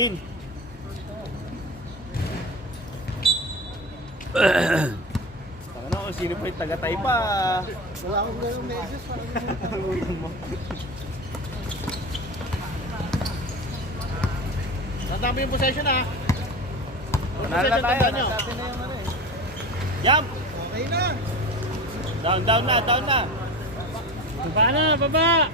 Bin. Tanga na kung sino pa yung taga-Taypa. Wala akong ganong medyos. Tandaan mo yung possession ha. Nanalo na tayo. Tandaan nyo. Sabi na yung ano eh. Jump! Okay na. Down na, down na. Baba na, baba.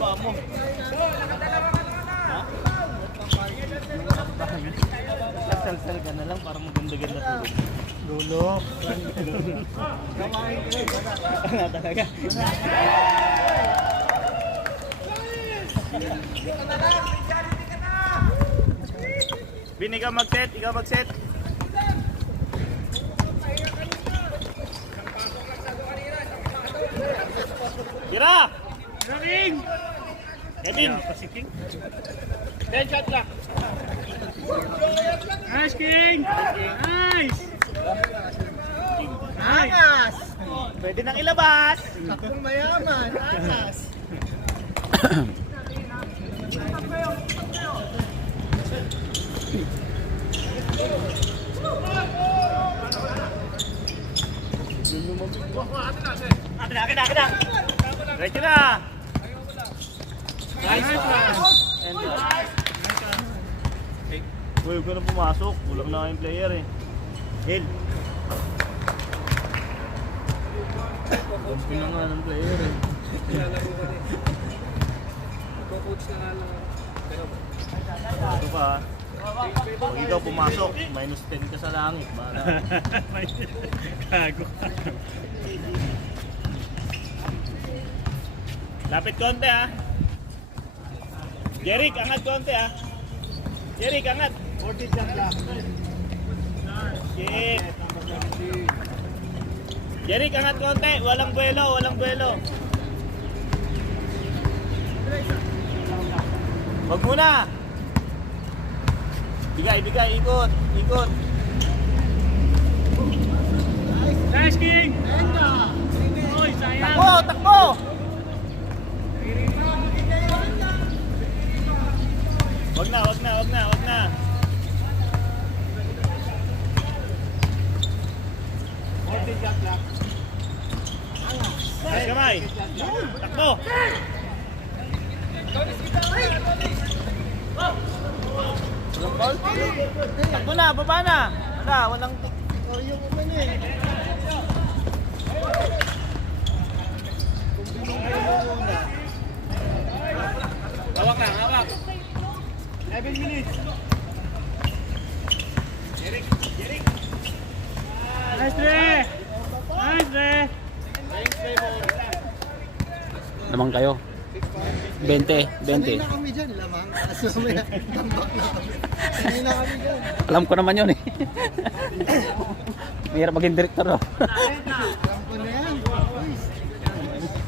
Ba mo? Sal-sal ka na lang para maganda-ganda tulog. Dulo. Wala talaga. Bin, ikaw mag-set, ikaw mag-set. Tira! Running. Edin! Then shot lang. Nice, King. Nice. Angas. Pwede nang ilabas! Akong mayaman. Angas. Akin na! Ready na! Nice one. Uy, huwag ka na pumasok. Kulang na kayong player eh. Hill. Gusto na nga ng player eh. Coach na nga lang. Ito pa ha. Pag ikaw pumasok, minus 10 ka sa langit. Bahala. Gago. Lapit konti ha. Jeric, angat konti ha. Jeric, angat. 40 shot lang. Shit. Jeric, angat konti. Walang buwelo, walang buwelo. Wag muna. Bigay, ikot. Nice, King. Oy, sayang. Takbo! Wag na. Nice kamay. Takbo! Takbo na, baba na. Walang... Yung umano eh. Hawak. 11 minutes. Jeric. Nice, Dre. Naman kayo. 20. Sanay na kami dyan, lamang. Kaso may tambak na kami. Sanay na kami dyan. Alam ko naman yun eh. Mahirap maging direktor no. Alam ko na yan. Boys.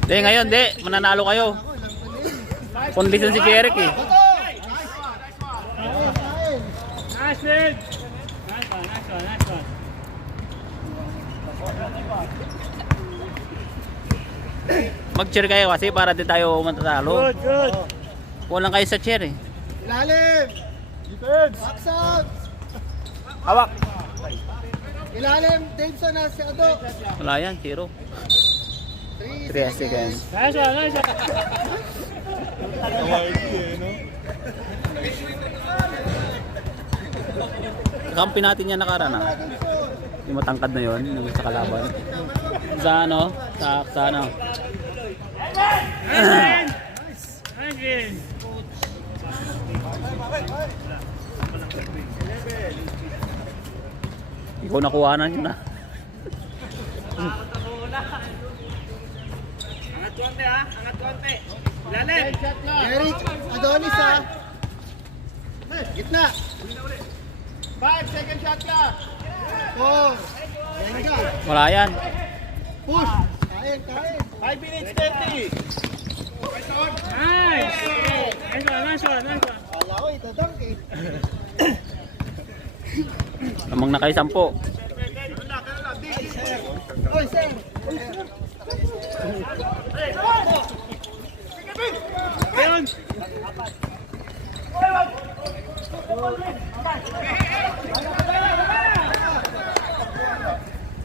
Di ngayon, mananalo kayo. Ako, alam ko na yan. Condition si Jeric eh. Nice, Red. Nice one. Mag-cheer kayo kasi para din tayo matatalo. Good. Kulang kayo sa cheer eh. Ilalim. Defense. Box out. Hawak! Ilalim. Davidson na si Ado. Wala yan, 0. 3 seconds. Nice one. Kakampi natin yan nakaraan ah. Yung matangkad na yun, yung sa kalaban. Sa ano? Sa ano? Nice. Ikaw nakuhanan yun ah. Angat konti. Ilalim! Eric, Adonis ha. Gitna. 5 second shot ka. 4. Venga. Wala yan. Push! Kain, kain! 5 minutes 30. Nice! Nice one. Kala ko ito dunk eh. Amang na kayo 10. Oy, sir! Ayun!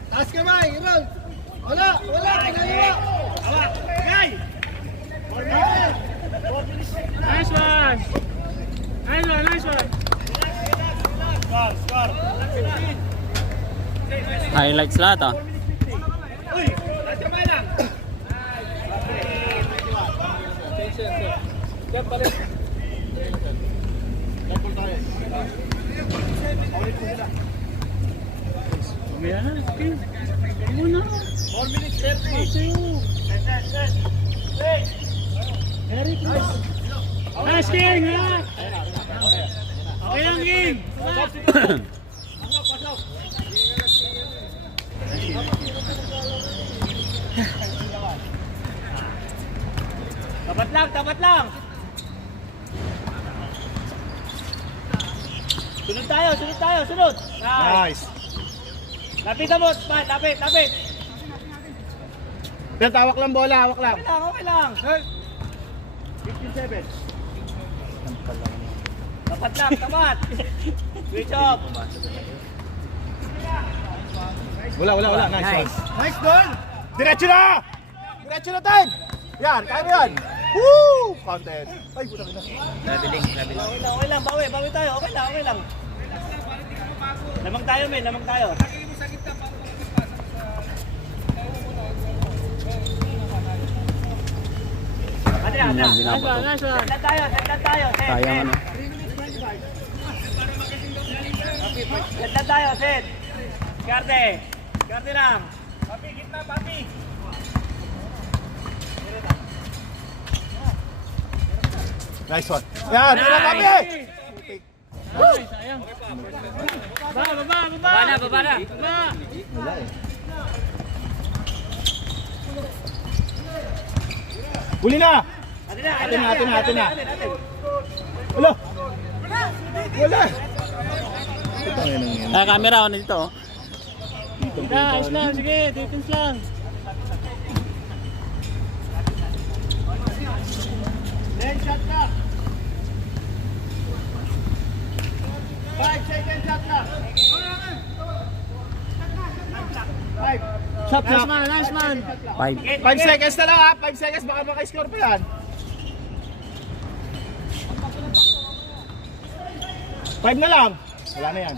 Taas kamay, Ron! Wala! Kinaliwa! Nice one! Score. Highlights lahat ah. Mamaya na, King. Muna. 4 minutes 30. Nice, King! Ha? Okay lang, King! Tapat lang. Sunod tayo. Nice. Lapit mo, Pat. Lapit. Dad, hawak lang bola, hawak lang. Okay lang. 57. Tapat. Switch off. Wala. Nice. Nice doon. Diretso na tayo. Yan, kaya mo yan. Woo! Counted. Ay, buta ka na. Okay lang. Bawi tayo. Okay lang. Lamang tayo, men. Yan, binabato. Nice one! Set tayo. Sayang ano. Set tayo. Karte lang. Papi, gitna, papi. Nice one. Yan, papi. Sayang. Baba na. Huli na. Atin na. Wala. Ah, camera ako na dito oh. Ayos lang, sige, defense lang. Then shot na. 5 seconds shot na. 5. Shot Nice man! 5. 5 seconds na lang ha. 5 seconds baka maka-score pa yan. 5 na lang. Wala na yan.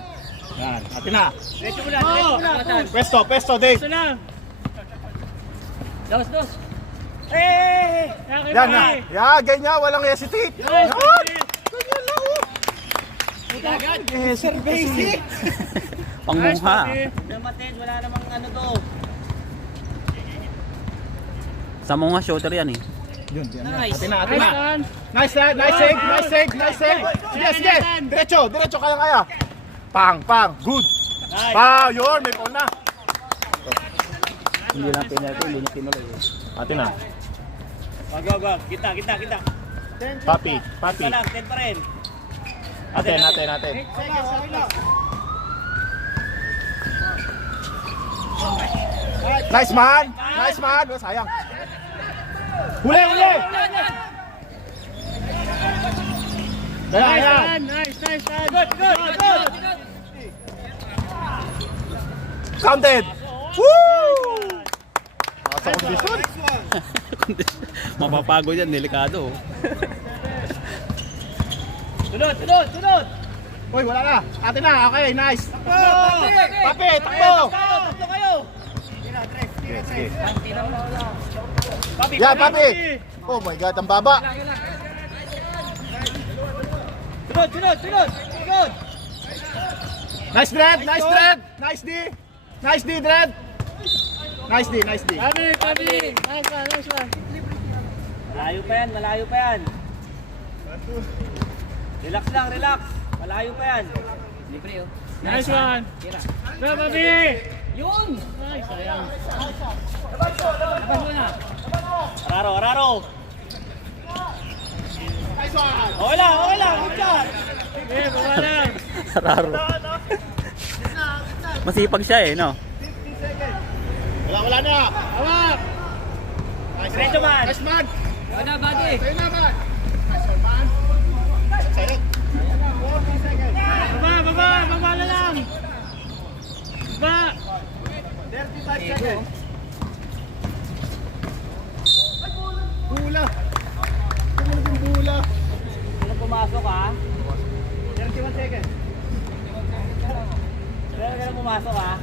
Yan, atin na. Diretso mo na! Pesto, Dave. Gusto lang! Dos! Yan na. Yan, ganyan. Walang hesitate. Yan. Ganyan lang oh. Sir basic. Pangmungha. Namatin, wala namang ano to. Sa mga shooter yan eh. Yun, Nice! atin na. Nice Nice save. Sige. Diretso kaya. Pang. Good. Pa, yun, may phone na. Hindi lang penalty, hindi niya tinuloy. Atin na. Go! Kita! Papi. 10 pa rin! Atin. Nice man. Oh, sayang. Huli. Ayan. Nice! Good! Counted. Woo! Sa kondisyon. Mapapagod yan, delikado oh. Sunod! Uy, wala na. Atin na. Okay, nice. Papi, takbo. Tatlo kayo! Sige. Papi! Yan, papi. Oh my God, ang baba. Sunod! Nice Dread. Nice D, Dread. Nice D. Papi! Nice one! Malayo pa yan! Relax lang! Malayo pa yan! Libre oh. Nice one! Go, Papi! Ay, sayang. Araro. Okay lang. Good shot. Eh, baba lang. Raro. Masipag siya eh, no? Wala na. Hawak. Diretso man. Nice man. Bada, badi. Sa'yo na man. Nice one man. Sa'yo. 40 seconds. Baba na lang. Baba. 35 seconds. Bula. Bula. Kailan pumasok ha? 31 seconds. Kailan pumasok ha?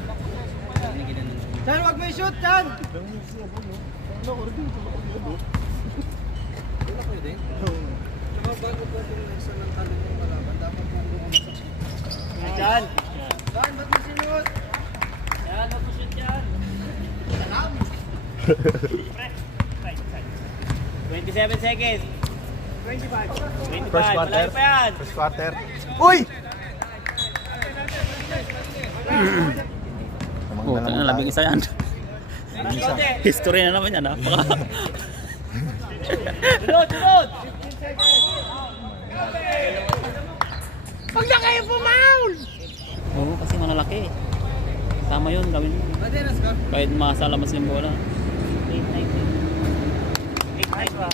Chan, wag mo i-shoot, Chan! Diyan. Chan, ba't mo sinut? Yan, mag-shoot yan. 27 seconds. 25. First quarter. Malayo pa yan. First quarter. Uy! Oh, tanga, labing isa yan. History na naman yan, ha? Sunod. Huwag na kayo pumaul! Oo, kasi malalaki. Tama yun, gawin mo. Kahit masalamas yung bola. 8-9 ba?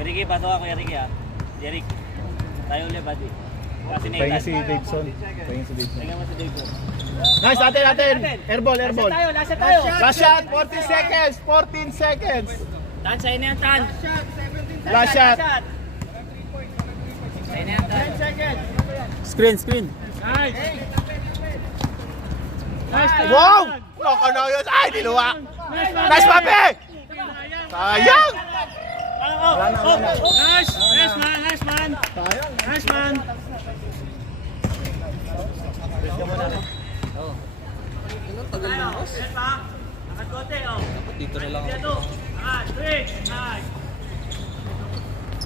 Ricky, pasok ako, Ricky ha. Rick, tayo ulit, buddy. Kasi Pahinga Nathan. si Daveson. Tingnan mo si Daveson. Nice, atin. Airball. Lasa tayo. Last shot, 14 seconds. Tan, sa'yo na yan, Tan. Last shot. Sa'yo na yan, Tan. 10 seconds. Screen. Nice. Wow! Naka na yun. Ay, diluwa. Nice, Papi! Sayang! Nice man. Dito na lang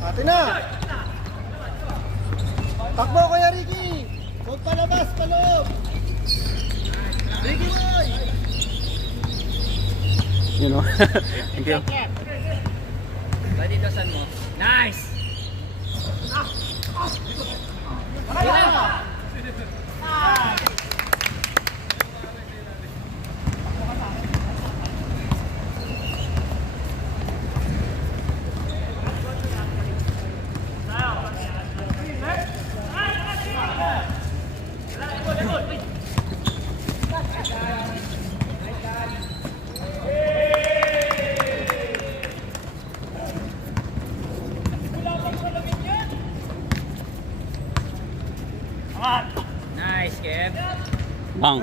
Atin na! Takbo, Kuya Ricky! Huwag palabas, paloob! Ricky boy! You know? Thank you. Buddy, dosan mo. Nice. Nice, Kev. Bang.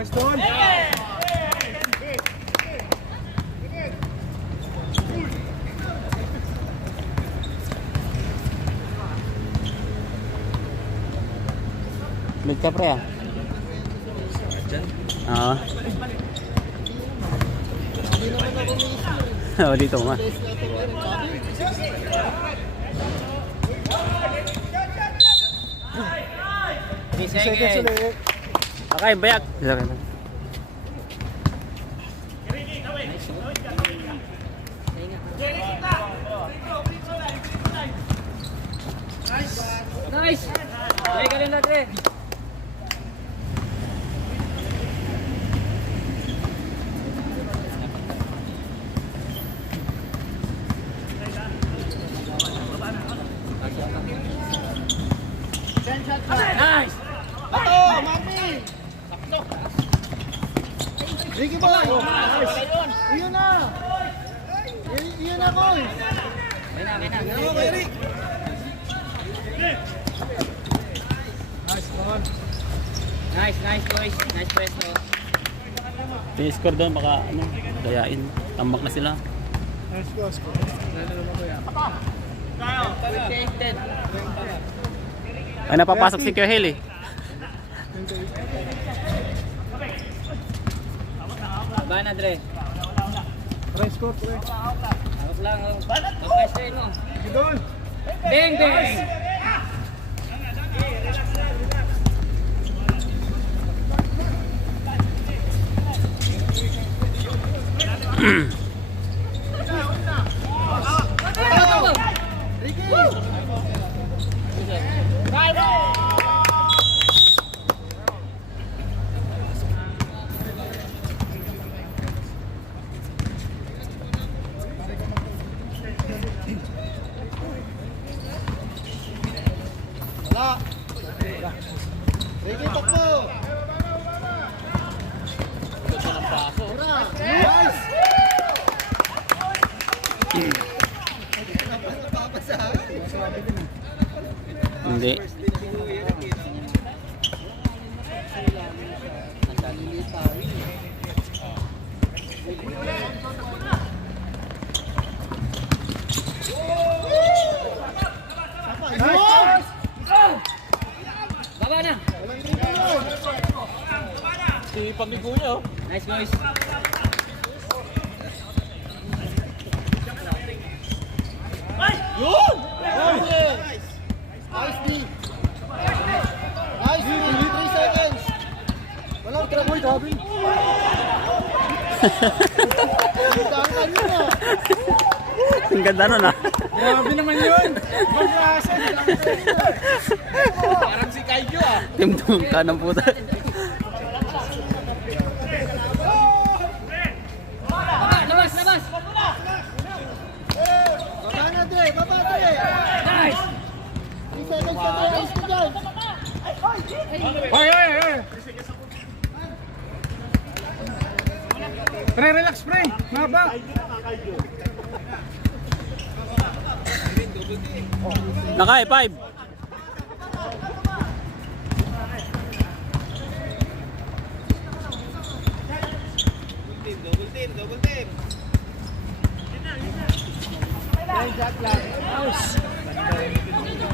Ulit ka pre ah. Oo. Oo, dito ma. Seconds ulit. Okay, bayak. Nice. Ay, galing natin. Nice. Bato, Mami! Ricky boy! Iyon na! Iyon na, boy! Iyon na, Kuya Rick! Nice boys. Nice press mo. Score doon, baka ano, dayain. Tambak na sila. Ay, napapasok si Kuya eh. Ba na, Dre? Price score, pre. Hawak lang. Mag-press rin mo. Doon. Bang, bang! Wala. Ricky, takbo. Tira. Nice. Napapasa. Hindi. Baba na! Sipag ni Kuya. Nice guys! Yun! Nice! Nice D! Nice D! 3 seconds! Walang traboy, David! Ang kanina! Ang ganda nun ah. Grabe naman yun! Mag-asa! Parang si Kaijo ah! Timtum ka ng puta. Labas! Labas! Baba na, Dre! Baba, Dre! Nice! 3 seconds ka, Dre! Ayos ko dyan! Ay! Pre, relax pre! Maba! Nakay, 5.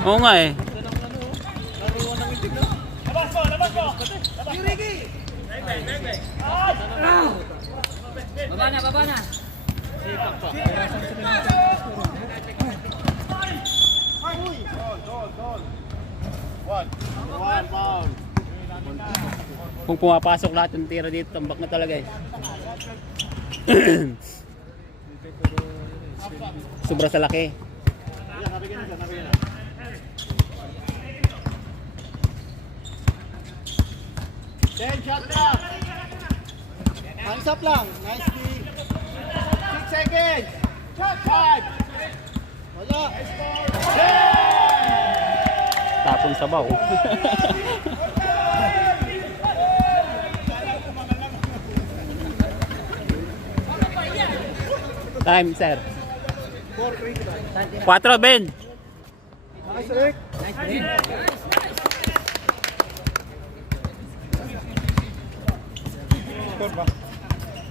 Oo nga eh. Baba na! Baba na! Kung pumapasok lahat ng tira dito, tambak na talaga eh. Sobra sa laki. Hands up lang! Nice D! 6 seconds! 5! Wala! Tapon sabaw. Time, sir. 4, Ben. Nice, Rick!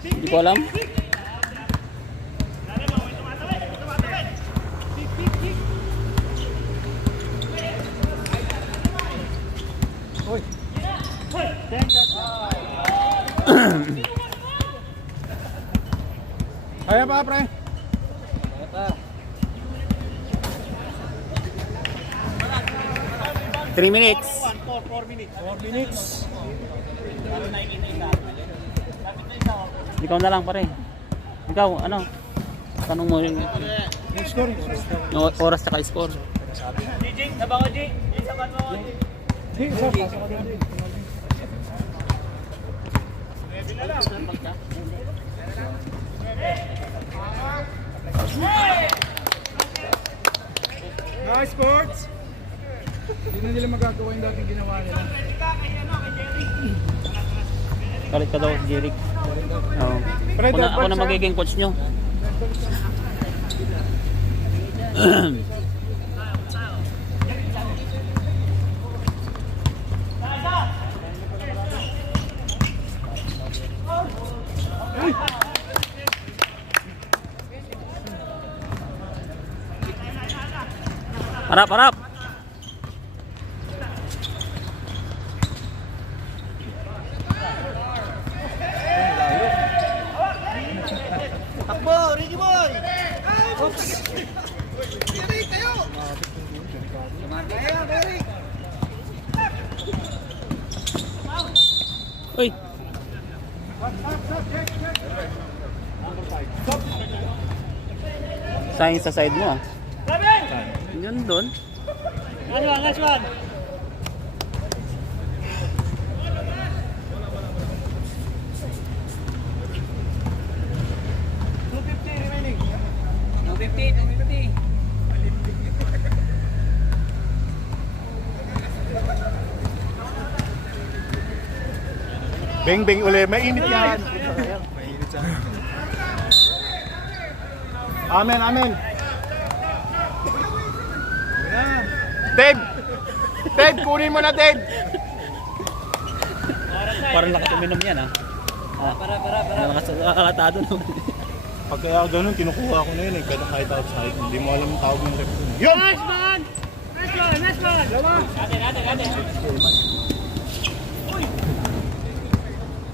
Hindi ko alam. Kaya pa pre? 3 minutes. 4 minutes. Ikaw na lang pare. Ikaw, ano? Tanong mo yung Next score. oras sa score. Jing! Sabaw ko, Jing! Jing, sabaw mo! Di, isa, pasok ka doon. Nice sports! Hindi na nila magagawa yung dating ginawa nila. Kalit ka daw, Jeric. Oo. Ako na magiging coach nyo. Harap, harap. Takbo! Ricky boy! Oops! Uy. Sign sa side mo. Yun doon. Last one! Remaining. 250! Beng uli, mainit yan. Mainit sa Amen, amen. Dave! Dave, kunin mo na, Dave! Parang lakas uminom yan ha. Para. Lakas alatado naman. Pag kaya ganun, kinukuha ko na yun eh. Kahit outside, hindi mo alam yung tawag ng rep. Yun! Nice man! Ate.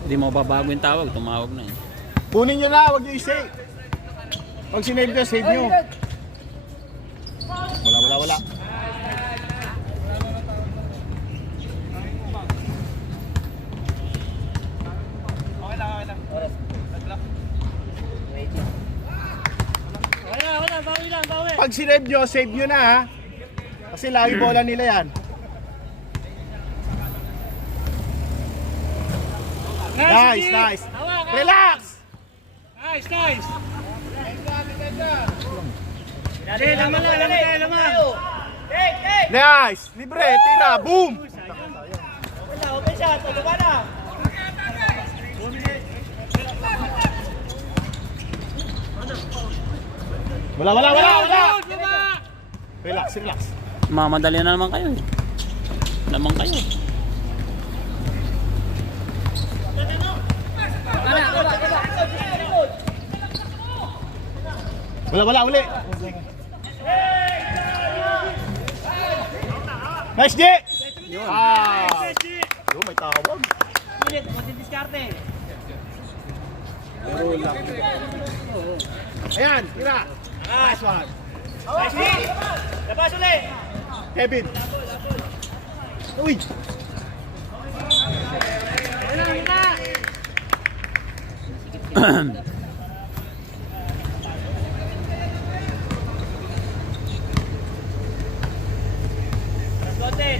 Hindi mo babago yung tawag, tumawag na eh. Kunin nyo na, huwag nyo i-save. Pag sinave nyo, save nyo. Wala. Wala, bawi. Pag sinave nyo, save nyo na ha. Kasi lagi bola nila yan. Nice. Relax! Nice. Lama. Nice! Libre, tira, boom! Open shot, tulungan na. Wala! Relax. Mamadali na naman kayo eh. Naman kayo. Wala, uli. Nice, G! Yun, may tawag. Diskarte. Ayan, tira. Nice one. Nice. Labas ulit. Kevin. Uy!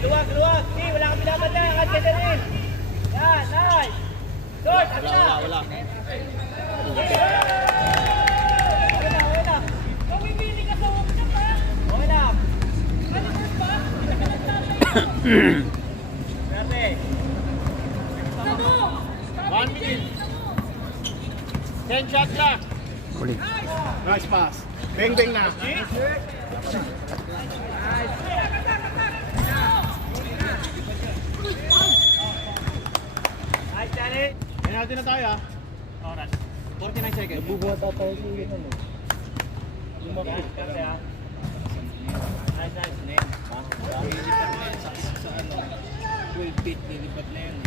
Luwag. Di, wala kang pinapatay. Agad ka rin. Yan, nice. George, Wala. Okay na. Swerte. 1 minute. 10 shots lang. Ulit. Nice pass. Beng na. Nice, Danny. Penalty na tayo ha. Oras. 49 seconds. Bubuhat tayo sa ulit ano. Yan, karte ha. Nice. 12 feet, nilipat na yun.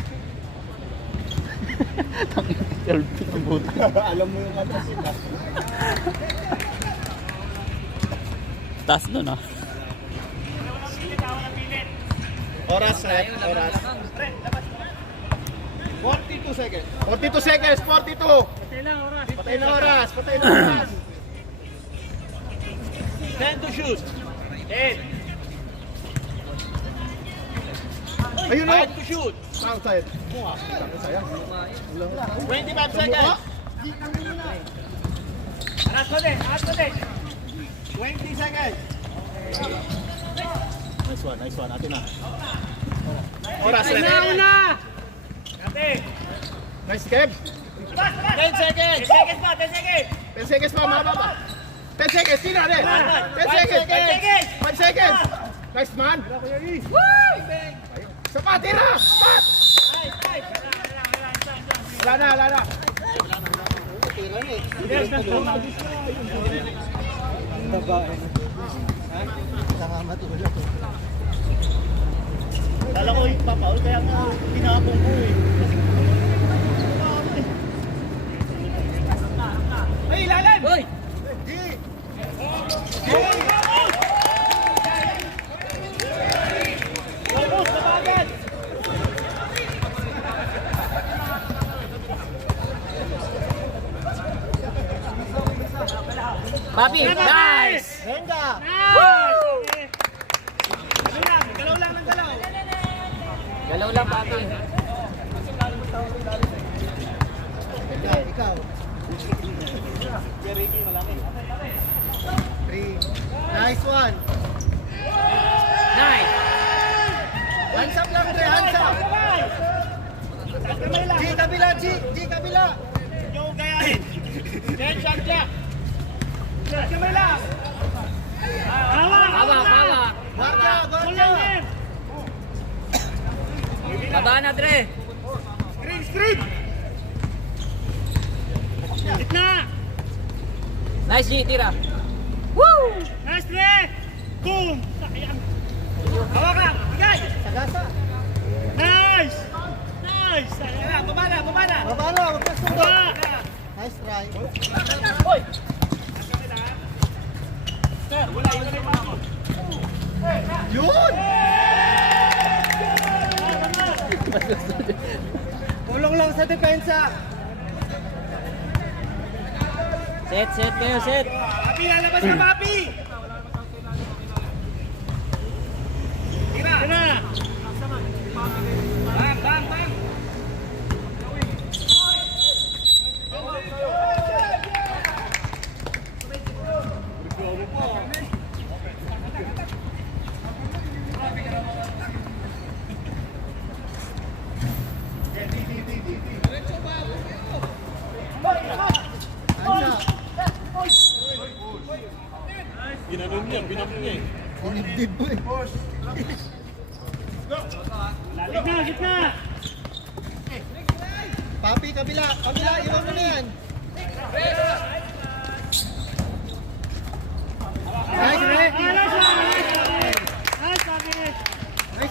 Alam mo yung atas yun. Taas doon ah. Oras. 42 seconds. 42. Patay na oras. 10 to shoot. 10. Ayun na. 5 to shoot. Outside. Sayang. 25 seconds. Aras ko din. 20 seconds. Nice one. Atin na. Oras. Karte. Nice, Kev. 10 seconds. 10 seconds pa. 10 seconds pa, mga baba. 10 seconds, sino na rin? 10 seconds. 5 seconds. Nice man. Sapat, tira. Sapat. Wala na. Tira na eh. Saka matulog. Kala ko yung papaul, kaya nga pinakapong ko eh. Ay, ilalim! Hoy! Papi, nice! Venga! Galaw lang, papi. Ikaw. 3. Nice one! Nice! Hands up lang, Dre! Hands up! G, kabila! kabila, G kabila. Yung gayahin. Then, shot niya. Kamay lang. Guardia. Baba na, Dre. Screen. Gitna. Nice, G. Tira. Nice, Dre. Boom. Ayan. Hawak lang. Bigay. Sagasa. Nice. Ayan, baba na. Baba na, huwag ka sundo. Baba. Nice try. Yun! Tulong lang sa depensa. Set kayo, set. Papi, lalabas ka, Papi. Tira. Bang. Ansa. Ginanon niya. Sinibdib mo eh. Gitna. Papi, kabila, iwan mo na yan. Nice,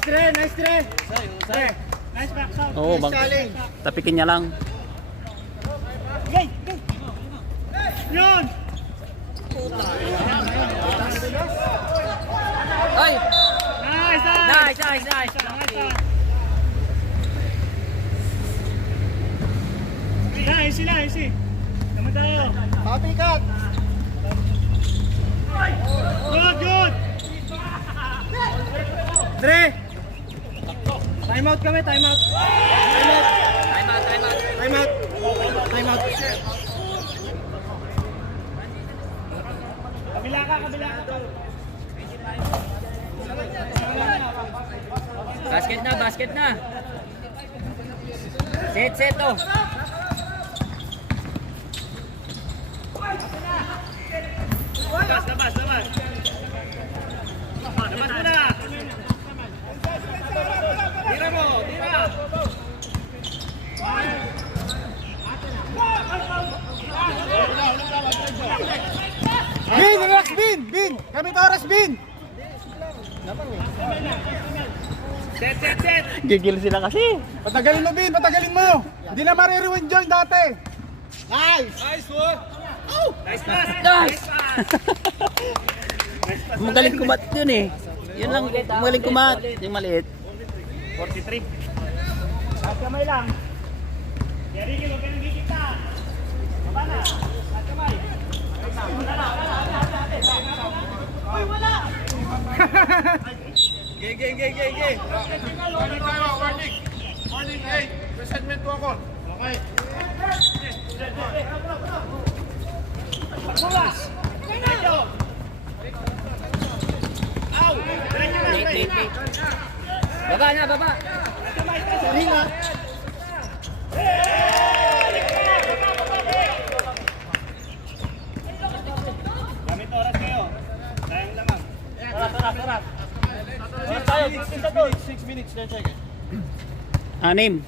Dre. Nice, Dre. Nice back sound. Oo, Nice challenge. tapikin niya lang. Gay. Yun. Ay! Nice. Nice. Easy. Naman tayo. Papi, cut. Good. Dre. Time out kami, time out. Time out. Kabila ka. Basket na. Set to. Labas. Labas mo na. Tira mo. Bin, relax, Bin. Kami oras, Bin. Set. Gigil sila kasi. Patagalin mo, Bin, mo. Hindi na maririwin join dati. Nice. Nice pass. Magaling kumat yun eh. Yun lang, magaling kumat. Yung maliit. 43. At kamay lang. Yari ka, huwag ka nang kikita. Baba na. At kamay. Uy, wala! Gay. Warning, hey. Presentment ko ako. Okay. Pagmula! Medyo! Ow! Late. Baba na. Sorry nga. Gamit oras kayo. Sayang lamang. Sarap. Tayo, 6 minutes. Anim.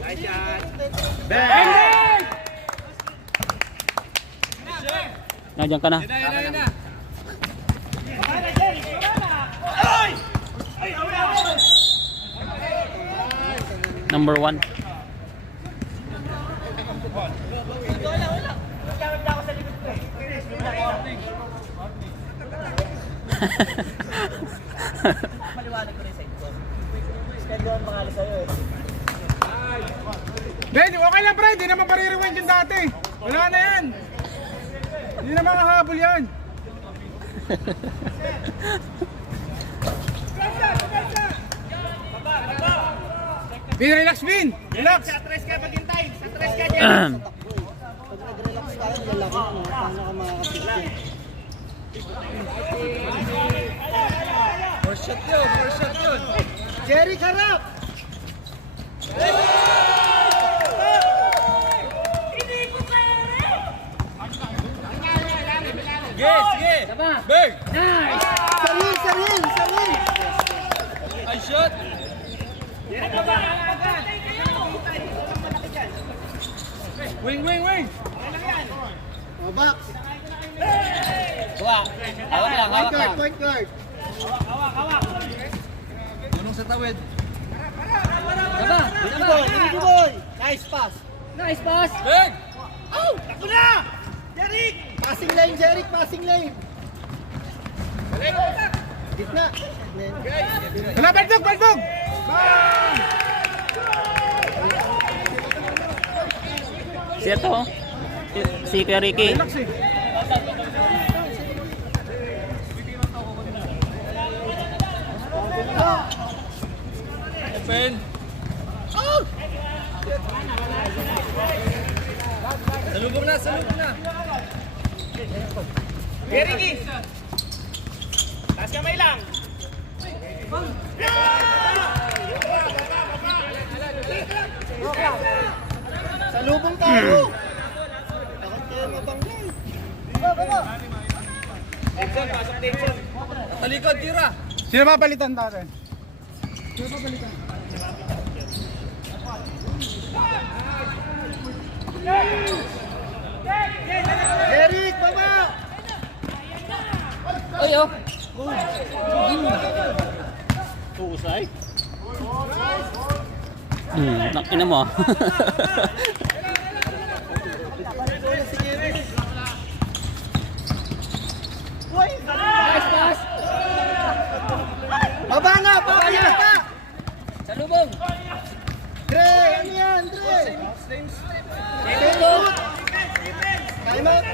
Nice shot. Nandiyan ka na. Number 1. Ben, okay lang, pre. Hindi naman maririwin yung dati. Wala na yan. Hindi na makahabol yan. Bin, relax, Bin. Relax. Sa tres ka maghintay. Sa tres ka dyan. Pag nag-relax tayo, lalaki na. Paano ka makakapigil? First shot yun. Jerry Karap. Big! Saril, saril, saril! I shot! Wing, wing, wing! O, box. Hawak. Hawak lang, hawak lang. Point guard. Tulong sa tawid. Tama, Boy, Luigi boy. Nice pass. Nice pass. Big! Oh, takbo na! Jeric! Passing lane, Jeric, passing lane. Gitna. Wala, Baldog, Baldog! Si ito, si Kuya Ricky. Relax eh. Open! Salubog na, salubog na! Jeric! Taas kamay lang. Salubong tayo. Takot kayo mabangga. Baba. Edson, pasok din, Edson. Talikod, tira! Sino papalitan natin? Sino papalitan? Jeric, baba! Oy, oh. Pusay. Nakina mo. Nice pass. Baba nga, baba nga! Salubong. Dre, ano yan, Dre? Salubong. Time out.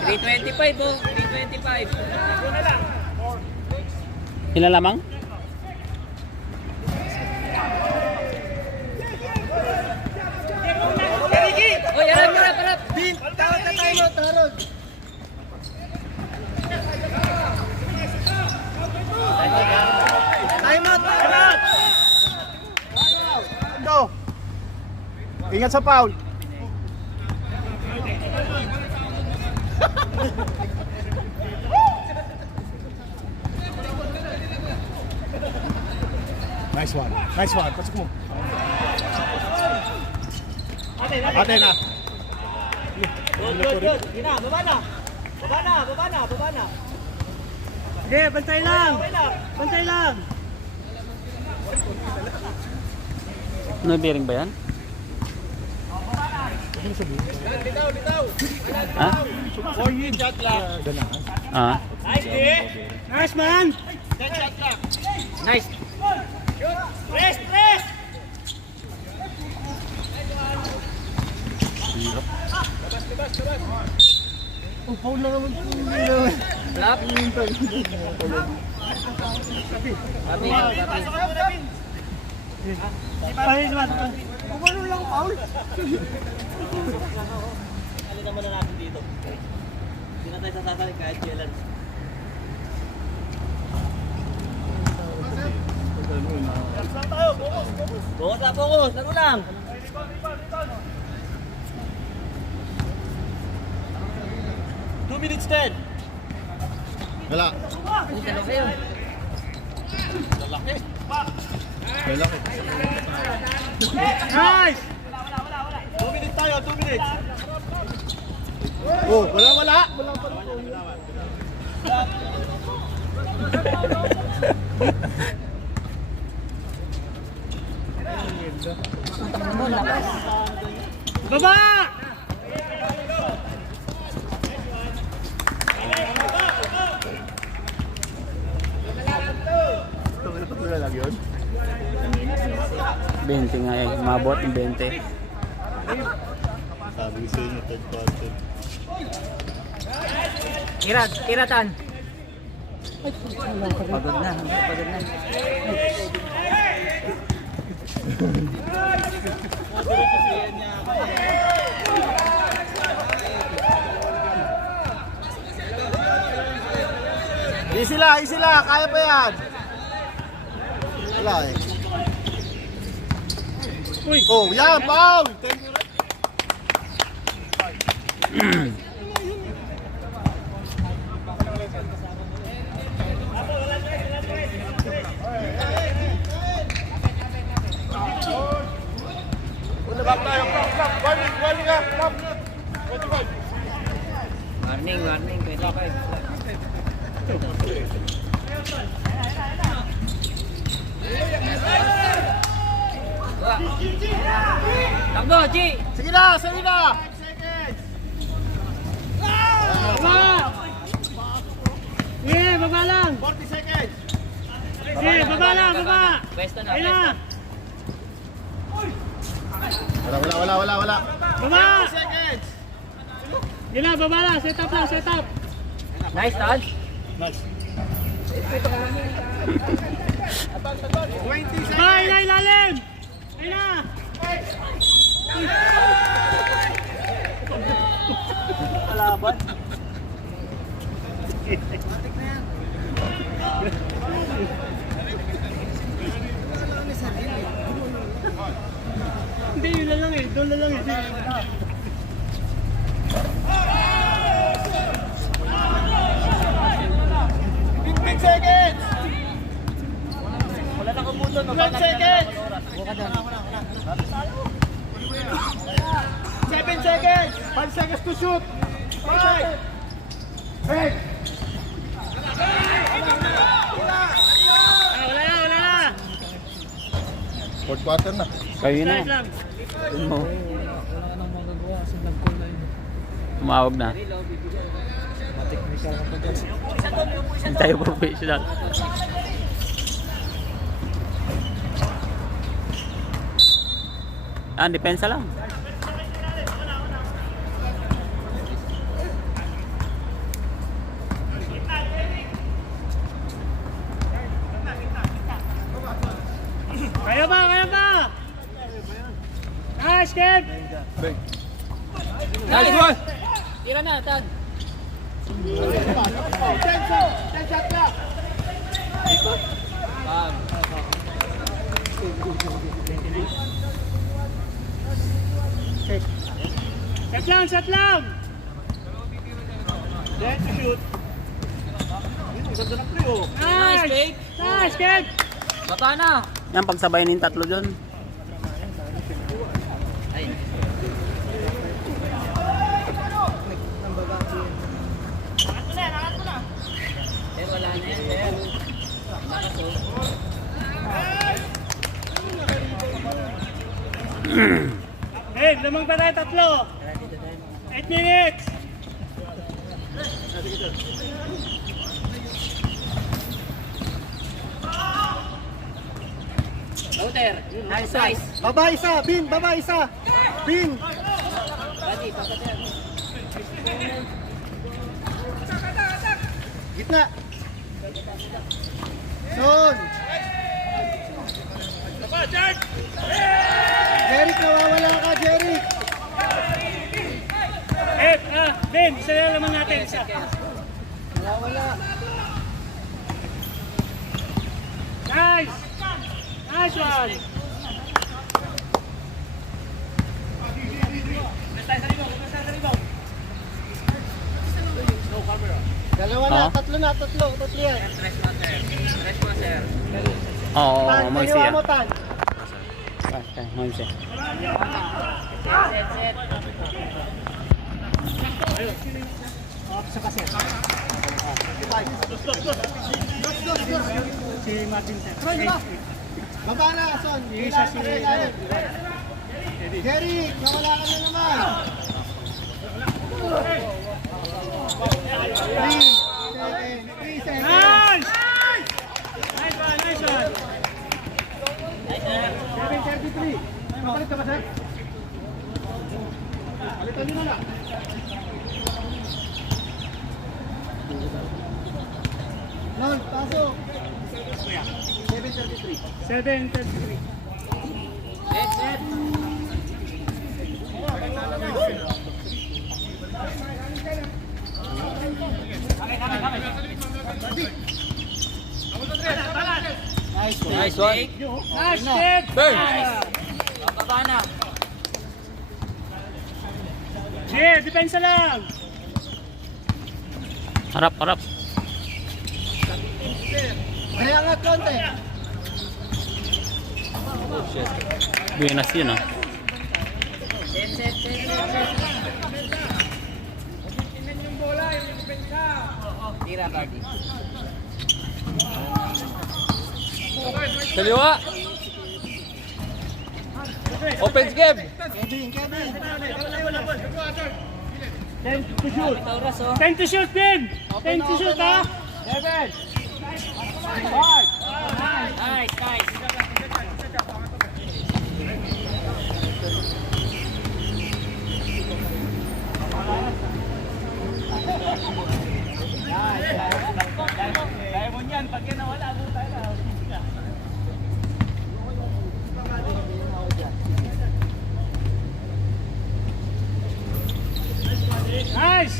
325 oh. 325. Ilan lamang? Oy, harap, harap, harap. Bin, tawag na time out, Harold. Time out, time out! Ito. Ingat sa foul. Nice one. Nice one. Pasok mo. Ate na. Good. Gina, baba na. Baba na, baba na, baba na. Sige, bantay lang. Bantay lang. Ano bearing ba yan? Ha? Shot lang. Ah. Nice man. Nice. Rest, rest. Oh, foul na naman. Flap. Ayos man. Kumano lang foul. Ano naman na natin dito? Hindi na tayo sasasali kahit kailan. Focus na, focus. Ano lang? Two minutes 10. Wala. Hindi ka na kayo. Nice. 2 minutes tayo, 2 minutes. Oh, wala. Wala pa rin. Baba! Lang yun. 20 nga eh. Mabot ng 20. Sabi sa inyo, third quarter. Iratan. Pagod na. Pagod na. Easy lang, kaya pa yan. Wala eh. Uy! Oh, yan, foul! dito. Takbo, G! Sige na, sige na! Baba! Baba lang! 40 seconds! Baba lang, baba! Pwesto na, Ayun na! Wala. Baba! 30 seconds! Yun na, baba lang! Set up lang, set up! Nice, Todd. 20 seconds! Ay, na ilalim! Ayun na! Kalaban. Hindi, yun na lang eh. Doon na lang eh. 15 seconds! Wala na kumuton. 12 seconds! 7 seconds! 5 seconds to shoot! 5! 8! Wala na! Fourth quarter na. Kayo na. Nice lang. Yun mo. Tumawag na. Hindi tayo professional. Depensa lang. Kaya ba? Nice, Kev! Nice one! Tira na, Todd. 10 shot clock! Set lang! Then to shoot. Ang ganda ng play oh. Nice, Kev. Nice, Kev! Baba na. Yan, pagsabayin yung tatlo dun. Wala na yan. Hey, lamang pa tayo tatlo! 8 minutes! Outer. Nice, nice. Baba isa! Bin! Baba isa! Bin! Buddy, papat yan. Gitna! Son! Jeric, nawawala ka, Jeric! Ben, isa na naman natin. Isa. Nawawala. Nice! Nice one! Dalawa na, tatlo yan. Oo, Tan, Moise kaliwa yan. mo, Tan. Okay, Moise. Set. Si Martin. Baba na, Son. Isa si Jeric, nawala ka na naman. 3 seconds. Nice! Nice one, nice one! 7:33. Mapalit ka ba, sir? Palitan nyo na lang. Lol, pasok. 7:33. 7:33. Set. Nice one. Nice, Kev! Baba na. Yeah, depensa lang! Harap. Kaya nga konti. Buenas yun ah. Set. Tira, buddy. Kaliwa. Open game. Time to shoot, Ben! Time to shoot, ha? Nice, nice. Kaya mo niyan, pag yan nawala, doon tayo na. Nice!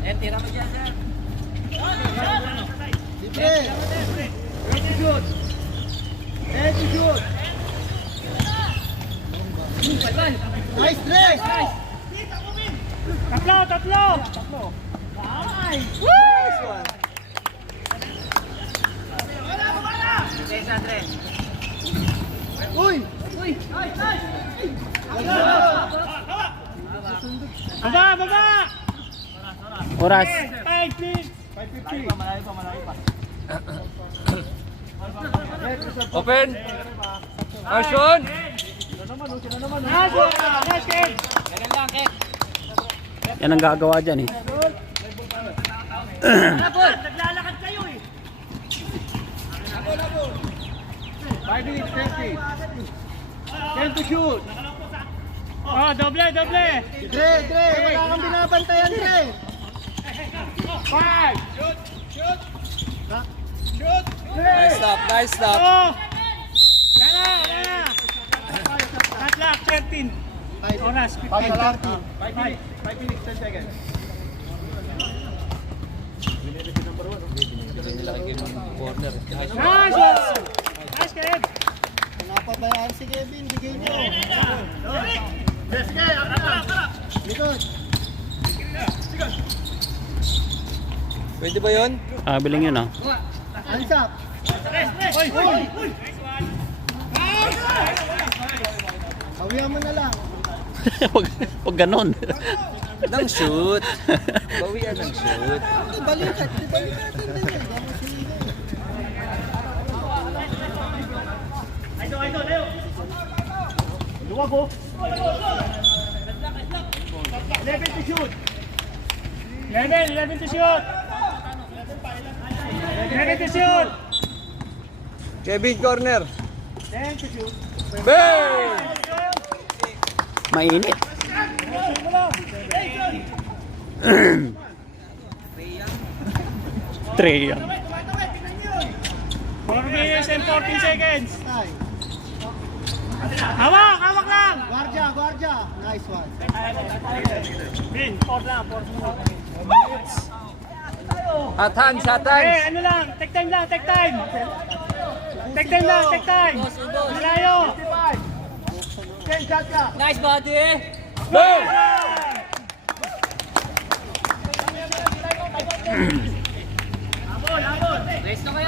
Eh, tira mo dyan, sir. Nice dress! Tatlo! Uy! Baba! Oras. 5 please! Open. Action. Nice, kid! Yan ang gagawa dyan eh. Naglalakad kayo eh! 5 minutes, 30. 10 to shoot. Oh, doble! Dre! Wala kang binabantayan, Dre! 5. Nice stop. Oh! Wala! Hot lock, 13. Oras, 15. 5 minutes, 10 seconds. Nice, kid! Napabayaan si Kevin, bigay niyo. Likod. Pwede ba yun? Ah, biling yun ah. Hands up. Hawihan mo na lang. Huwag ganon. Nang shoot. Bawian ng shoot. Balikat din eh. Luwag oh! 11 to shoot! 11 to shoot! 11 to shoot! Kevin corner. 10 to shoot! Bang! Mainit. Trey. 4 minutes and 14 seconds! Tay. Hawak lang! Guardia. Nice one. Bin, 4 lang. Hot hands. Eh, ano lang, take time lang. Take time! Malayo! 10 shot ka. Nice body! Bang!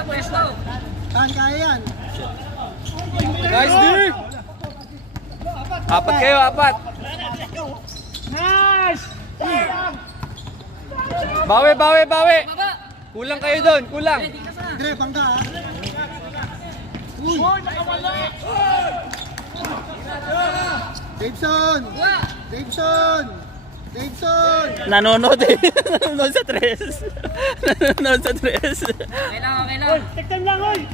Pwesto! Kaya yan. Nice D! Apat kayo. Nice! Bawi. Kulang kayo doon. Dre, bangga ha. Uy! Daveson! Nanonood eh. Nanonood sa tres. Kailangan. Take time lang, oy!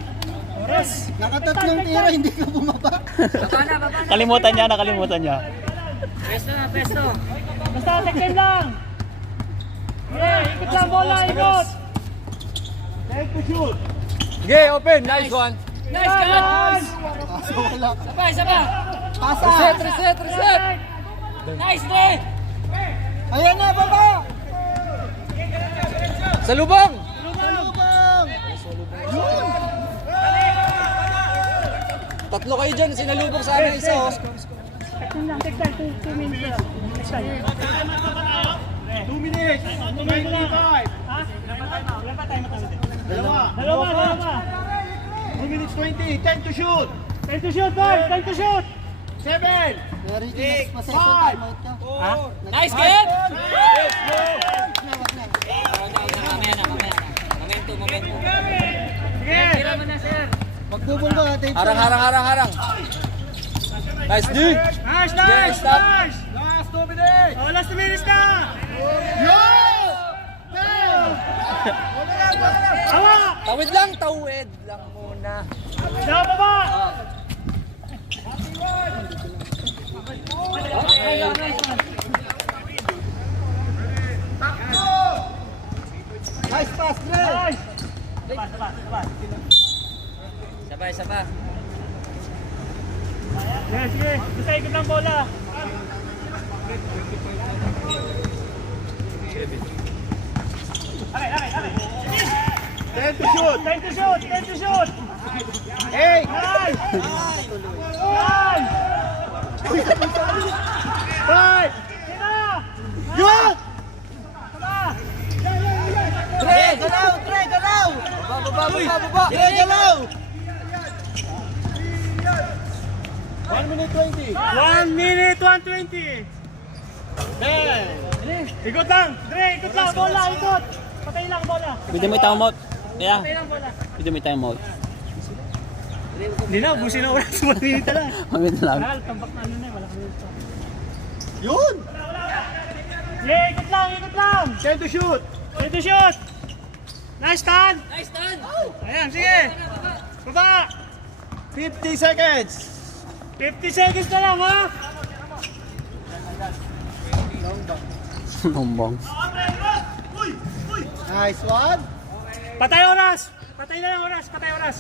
Yes! Nakatatlong tira, hindi ka bumaba. Nakalimutan niya. Pesto! Basta, take time lang! Yeah, ikot lang bola, ikot! Take to shoot! Okay, open. Nice one. Nice, guys! Kaso wala. Sabay! Pasa! Reset. Nice, Dre! Ayan na, baba! Sa lubang. Salubang! Tatlo kayo dyan. Sinalubong sa amin isa. Oh. Take time, 2 minutes lang. Take time. 2 minutes. 2 minutes lang. Ha? Wala pa tayo matawid. Dalawa. 2 minutes 20. 10 to shoot. 10 to shoot, boy! 10 to shoot! 7. 6. 5. Nice, Ken! Let's go. Sige! Harang. Nice, D! Nice, Okay, nice, stop. nice! Last 2 minutes. Oh, last 2 minutes na! Yo! Damn! Wala lang. Tawa! Tawid lang muna. Sa baba! Nice pass, Dre. Nice! Sabay. Sabay. Sige. Basta ikot ng bola. Aray. 10 to shoot. 10 to shoot! 10 to shoot! 8. Nice! Nice! 5. Sina! Yo! Dre, galaw! Baba! Dre, galaw. 1 minute 20. 1 minute 120. 10. Ikot lang. Dre, ikot lang. Bola, ikot. Patay lang bola. Pwede mo i-time out. Kaya, Patay lang bola. pwede mo i-time out. Hindi na, busin na oras. 1 minute lang. Mamit na lang. Mahal, tambak na ano na. Wala kang minute. Yun. Yeah, ikot lang. 10 to shoot. 10 to shoot. Nice stand. Ayan, sige. Baba. 50 seconds. 50 seconds na lang, ha? Lombong. Nice one. Patay oras. Patay na yung oras. Patay oras.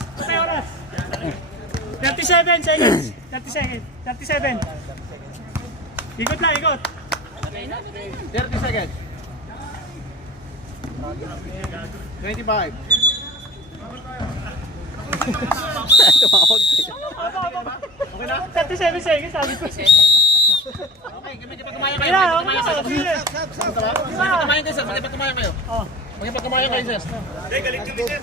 37 seconds. 30 seconds. 37. Ikot lang, ikot. 30 seconds. 25. Tumawag. Okay na? 37 seconds, sabi ko. Okay, kami pa kumain Okay na, okay na. Sige. Kumain kayo, sir. Kumain kayo. Oh. Kumain kayo, sir. Hindi, galing kami, sir.